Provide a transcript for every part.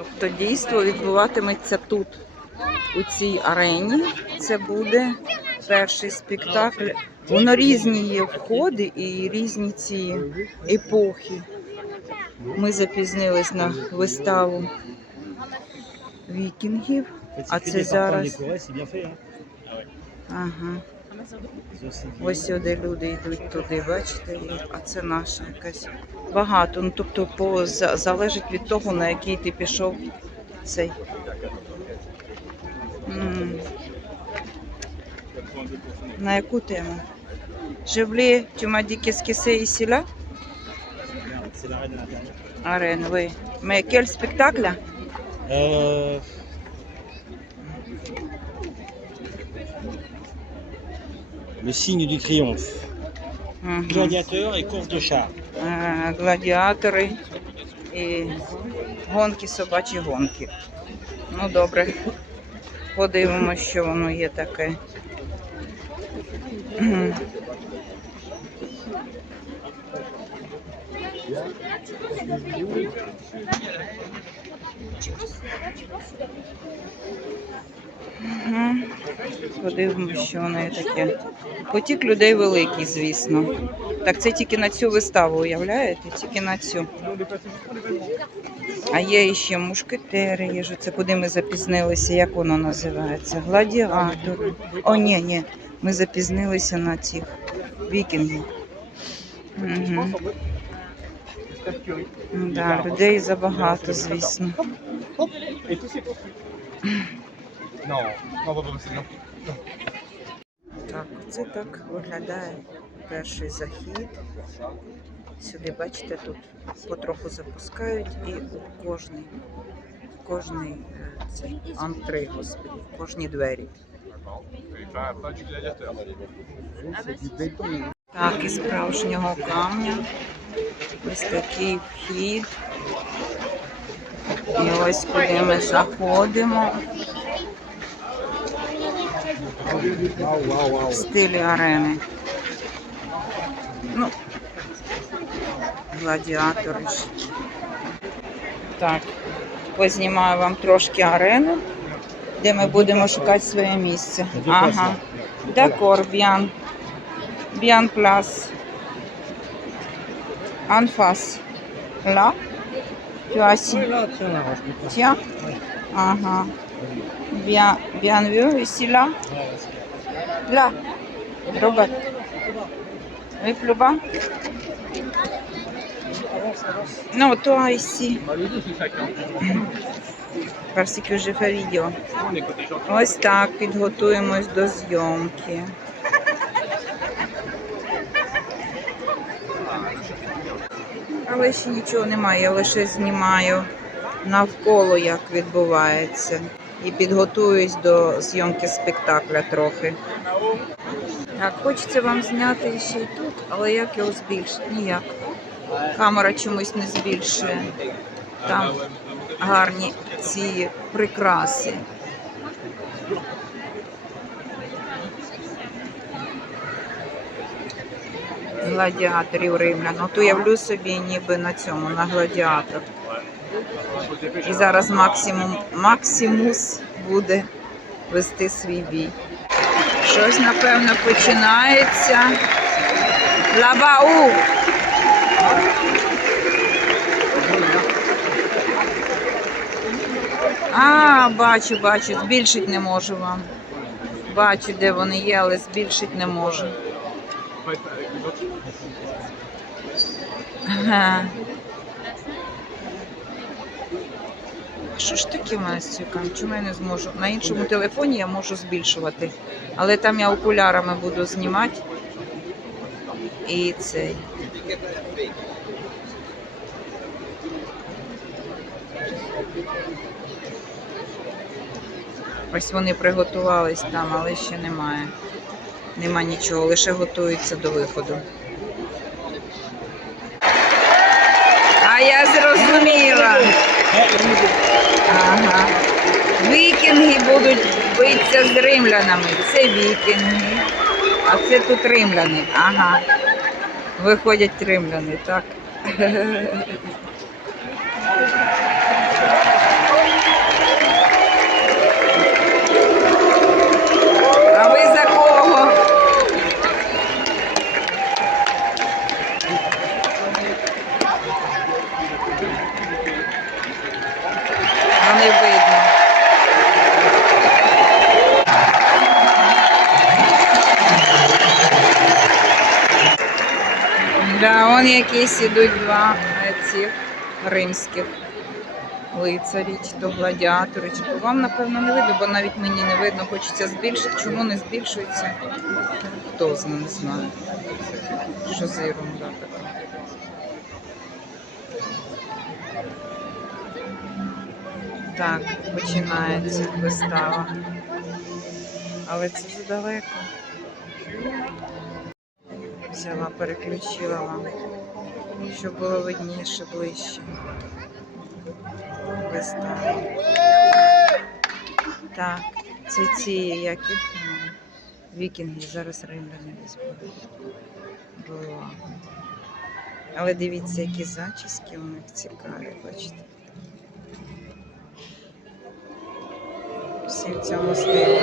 Тобто дійство відбуватиметься тут, у цій арені. Це буде перший спектакль. Воно різні є входи і різні ці епохи. Ми запізнились на виставу вікінгів, а це зараз... Ага. Ось сюди люди йдуть туди, бачите, а це наша якась. Багато, ну тобто залежить від того, на який ти пішов цей. На яку тему? Жевлі, tu m'as dit qu'est-ce que c'est ici là? Arène, oui. Mais quel spectacle? Le signe du triomphe. Gladiateur et course de char. Гладіатори і гонки, собачі гонки. Ну добре, подивимося, що воно є таке. Подивимося, що воно є таке. Потік людей великий, звісно. Так це тільки на цю виставу, уявляєте? Тільки на цю. А є ще мушкетери, є ж це куди ми запізнилися, як воно називається? Гладіатори. О, ні, ми запізнилися на цих вікінгів. Угу. Да, людей забагато, звісно. Так, оце так виглядає перший захід. Сюди, бачите, тут потроху запускають і у кожний цей антри, господи, в кожні двері. Так, із справжнього камня. Ось такий вхід. І ось куди ми заходимо. В стилі арени. Ну, гладіатори ж. Так, познімаю вам трошки арену, де ми будемо шукати своє місце. Ага. Дакор, б'ян. Б'ян плас. Анфас. Ла. Туасі. Тя. Ага. Bien vu, ici, là. Là. Robert. Oui, plus bas. Non, toi, ici. Parce que j'ai fait vidéo. Ось так, підготуємось до зйомки. Але ще нічого немає, я лише знімаю навколо, як відбувається. І підготуюсь до зйомки спектакля трохи. Так, хочеться вам зняти ще й тут, але як його збільшити? Ніяк. Камера чомусь не збільшує. Там гарні ці прикраси. Гладіаторів римлян. От уявлю собі ніби на цьому, на гладіатор. І зараз Максимус буде вести свій бій. Щось, напевно, починається. Лабау! Бачу, збільшити не можу вам. Бачу, де вони є, але збільшити не можу. Ага. Що ж таке в мене з цвіком? Чому я не зможу? На іншому телефоні я можу збільшувати. Але там я окулярами буду знімати. І цей. Ось вони приготувались там, але ще немає. Нема нічого, лише готуються до виходу. А я зрозуміла. Ага. Вікінги будуть битися з римлянами. Це вікінги. А це тут римляни. Ага. Виходять римляни, так. Вон якісь ідуть два цих римських лицарі, чи то гладіатори, чи то вам, напевно, не видно, бо навіть мені не видно, хочеться збільшити. Чому не збільшується? Хто знає, не знає. Що за ерунда така. Так, починається вистава. Але це вже далеко. Взяла, переключила вам, щоб було видніше, ближче. Вистава. Так, це ці, як їх, вікінги, зараз римляни візьмуть. Була. Але дивіться, які зачіски у них цікаві, бачите. Всі в цьому стилі.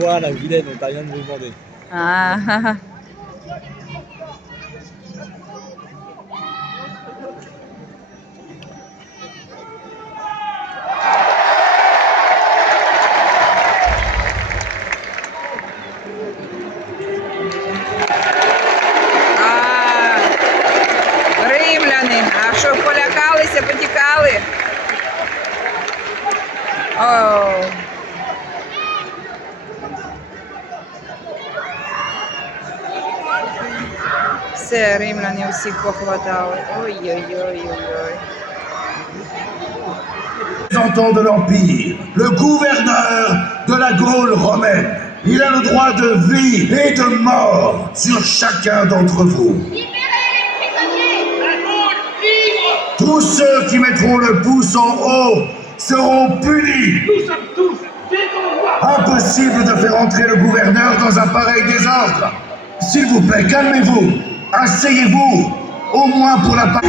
Toi, la vilaine, t'as rien de me demander. Ah. Римляни, а що, полякалися, потікали? Оу. Все, римляни усіх похватали. Ой-ой-ой-ой-ой. Représentant de l'Empire, le gouverneur de la Gaule romaine. Il a le droit de vie et de mort sur chacun d'entre vous. Libérez les prisonniers! La Gaule libre! Tous ceux qui mettront le pouce en haut seront punis. Nous sommes tous des Gaulois! Impossible de faire entrer le gouverneur dans un pareil désordre. S'il vous plaît, calmez-vous. Asseyez-vous, au moins pour la part.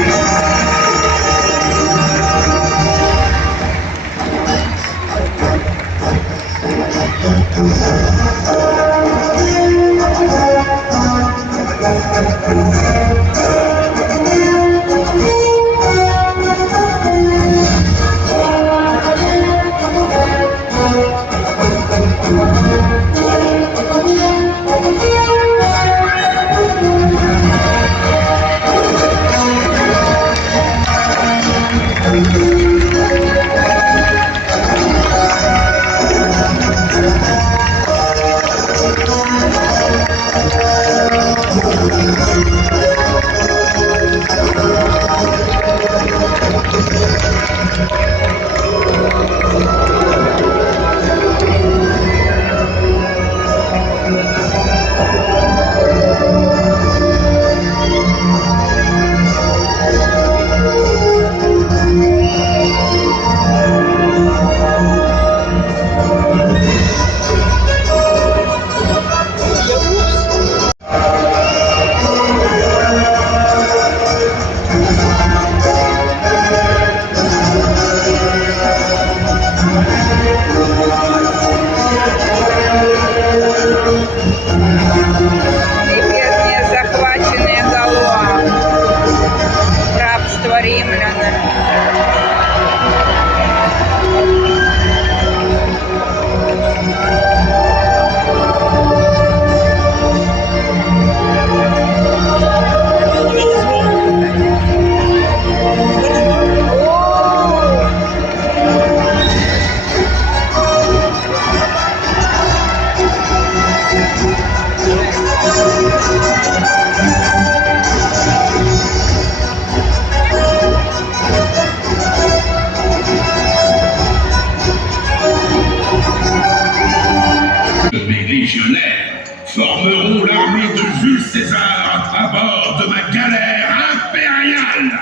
Mes légionnaires formeront l'armée de Jules César à bord de ma galère impériale.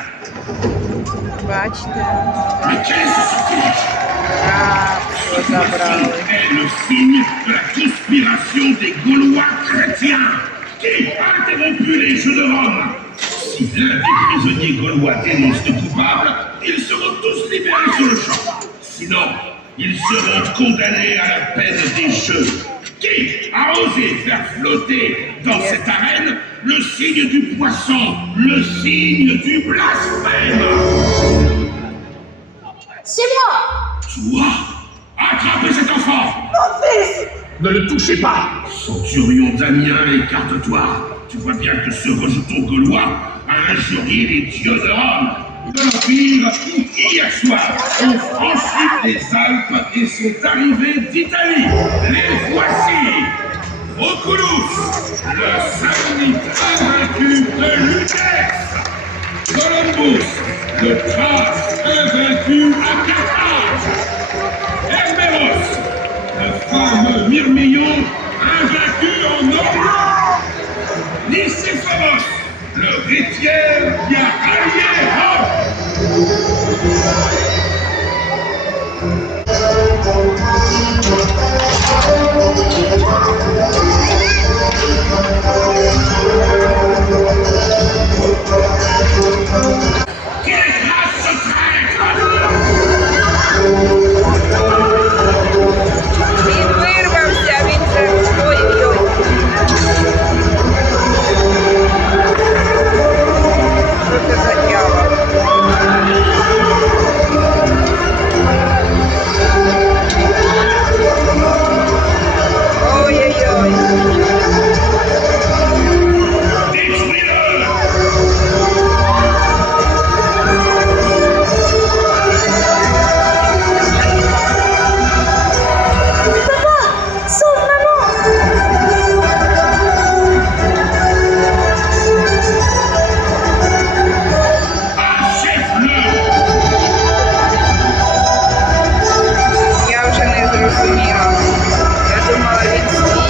Бачите, Mais quel est ce sortilège? рабство забрали. Est le signe de la conspiration des Gaulois chrétiens qui a interrompu les Jeux de Rome. Si l'un des prisonniers gaulois dénonce le coupable, ils seront tous libérés sur le champ. Sinon, ils seront condamnés à la peine des jeux. Qui a osé faire flotter dans cette arène le signe du poisson, le signe du blasphème? C'est moi! Toi, attrapez cet enfant! Mon fils! Ne le touchez pas! Centurion Damien, écarte-toi! Tu vois bien que ce rejeton gaulois a injurié les dieux de Rome, de l'Empire. Hier soir, ont franchi les Alpes et sont arrivés d'Italie. Les voici! Oculus, le samnite invaincu de Lutèce! Columbus, le Thrace invaincu à Carthage! Herméros, le fameux Myrmillon invaincu en Orient! Nicéphoros, le Rétiaire qui a allié Rome! Qu'il écrase ce traître! Він вирвався, він же ой-ой. Що це за тяга? Ой-ой-ой. Détruis-le! Sauve maman! Achève-le! Я вже не зрозуміла. Я думала, він свій.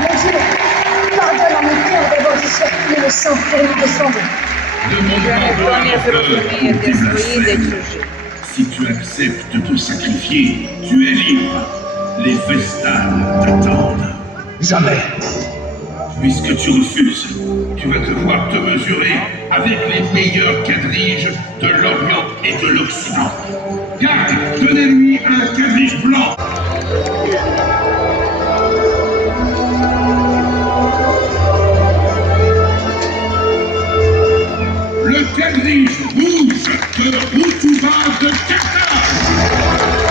Mon Dieu, pardonne à mon cœur d'avoir discerné le sang pour nous descendre. Demande Вже ніхто pardon не à ton зрозуміє, cœur де pour tes свої, де blasphèmes. чужі. Si tu acceptes de te sacrifier, tu es libre. Les Vestales t'attendent. Jamais. Puisque tu refuses, tu vas devoir te mesurer avec les meilleurs quadriges de l'Orient et de l'Occident. Gagne, donnez-lui un quadrige blanc. Le quadrige rouge de Rutuba de Carthage.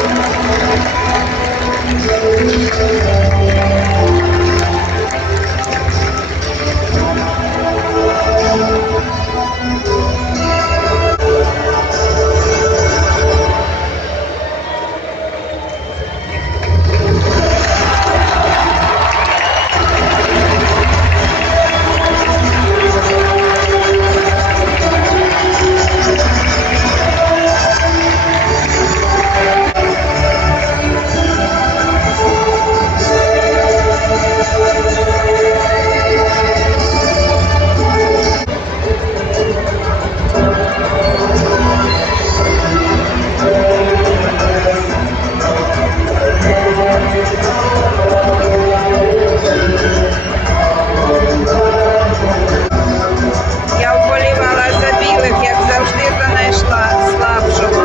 Я вболівала за білих, як завжди знайшла слабшого.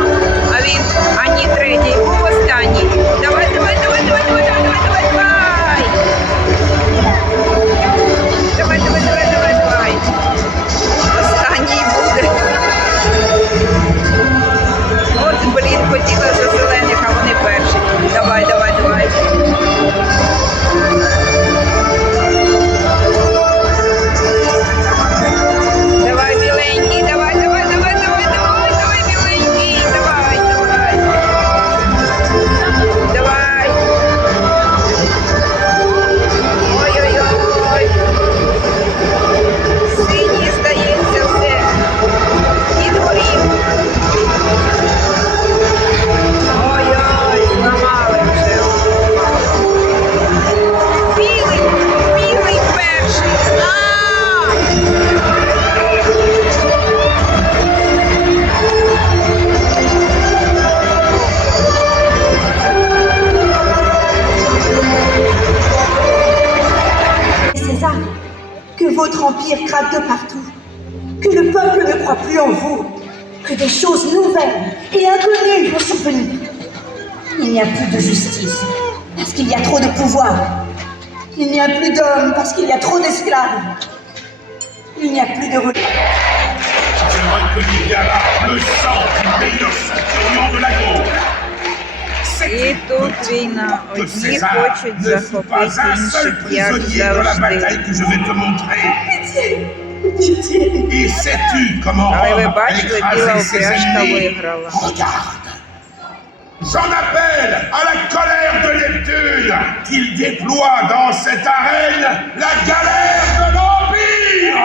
А він ані третій, був останній. Давай, давай, давай, давай, давай, давай, давай, давай. Давай, давай, давай, давай, давай. Останній буде. От, блін, хотіла за зелених, а вони перші. Давай, давай, давай. Давай, миленький, давай, давай, давай, давай, давай, давай, миленький, давай, давай. Давай. Ой-ой-ой. Синій, здається, все. Підгорів. Ой-ой, зламали вже. Білий, білий перший. César, que votre empire craque de partout, que le peuple ne croit plus en vous, que des choses nouvelles et inconnues vont survenir. Il n'y a plus de justice parce qu'il y a trop de pouvoir. Il n'y a plus d'hommes parce qu'il y a trop d'esclaves. Il n'y a plus de religion. Je reconnais bien là le sang du meilleur centurion de la Gaule. І тут війна. Одні хочуть захопити інших, як завжди. Que je vais te montrer. Pitié. Et sais-tu comment Але ви Rome a бачили, біла écrasé ses упряжка ennemis? виграла. Regarde. J'en appelle à la colère de Neptune qu'il déploie dans cette arène la galère de l'Empire.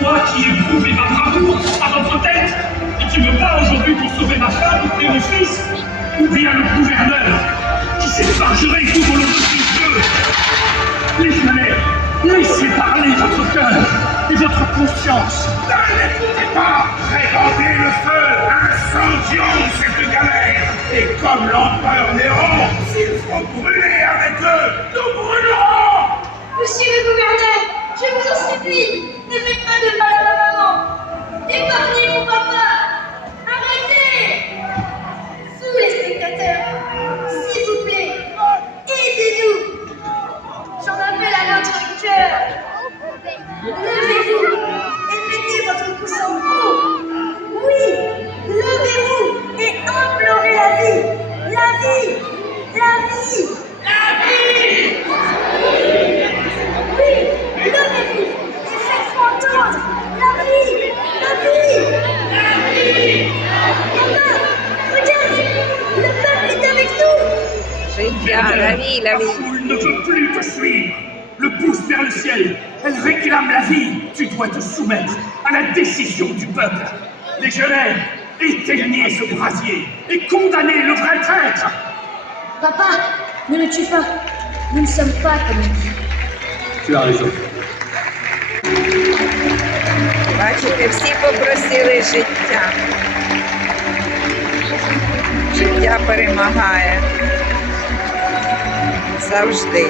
Moi qui ai prouvé ma bravoure à votre tête et qui me bats aujourd'hui pour sauver ma femme et mon fils, ou bien le gouverneur qui s'est parjuré tout au long de ses yeux. Légionnaire, laissez parler votre cœur et votre conscience. N'écoutez pas, répandez le feu, incendions cette galère. Et comme l'empereur Néron, s'il faut brûler avec eux, nous brûlerons. Monsieur le gouverneur, je vous en supplie, ne faites pas de mal à ma maman. Épargnez mon papa. Arrêtez. Vous les spectateurs, s'il vous plaît, aidez-nous. J'en appelle à notre cœur. Levez-vous et mettez votre coussin haut. Oui, levez-vous et implorez la vie. La vie. La vie. La vie. Oui, levez-vous et faites-moi entendre. La vie. La vie. La vie. Papa, regarde, le peuple est avec nous. Життя, лаві, La лаві. foule ne veut plus te suivre. Le pouce vers le ciel. Elle réclame la vie. Tu dois te soumettre à la décision du peuple. Légionnaire, éteignez ce brasier et condamnez le vrai traître. Papa, ne le tue pas. Nous ne sommes pas comme lui. Tu as raison. Бачите, всі попросили життя. Життя перемагає. Завжди.